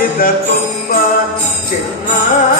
म्ब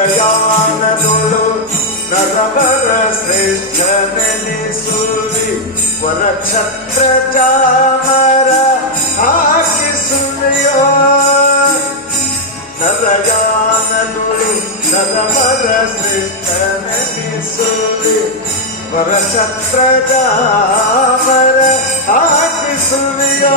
ప్రయాణములు నరవర శ్రేష్ఠని Suri వరక్షత్ర Chamara ఆకి సుయోగానములు నరవర శ్రేష్ఠని Suri వరక్షత్ర Chamara ఆకి సుయో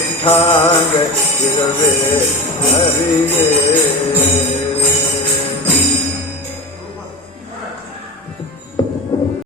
ठठा Gir हरिए